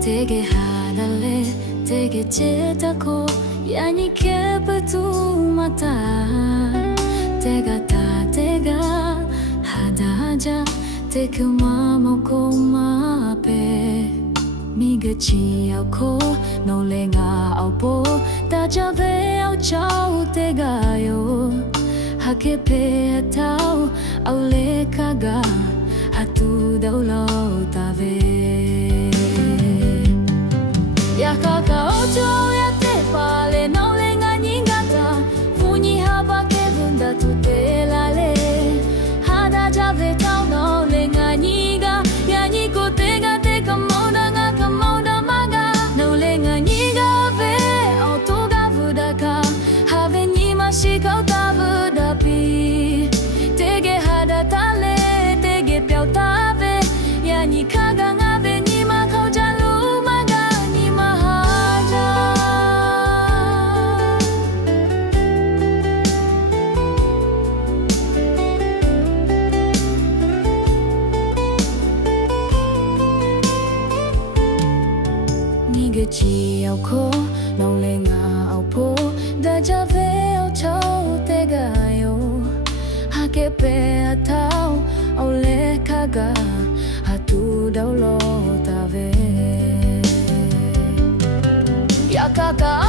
되게 하달래 되게 찌다고 야니 개부두마다 때가 때가 하다자 되그 마먹고 마배 미그치 않고 놀래가 없고 다자배 아우차우 때가요 하게 배타우 아울레카가 하투다울로 타베 야카가 오조야 때팔레 놀래가 닝가다 푸니 하바게 분다 투텔라레 하다자배 타우 놀래가 니가 야니고 때가 때가 모다가 가모다 마가 놀래가 니가 배 오토가 부다가 하베 니마 시카우다 부다비 되게 하다 달래 되게 뼈다베 야니 카강아 베 니마 거자루 마가 니마 하자 니그치 않고 놀래가 없고 다자베 오초 때가요 하게 배타우 올레카가 하투다울로 타베 야카가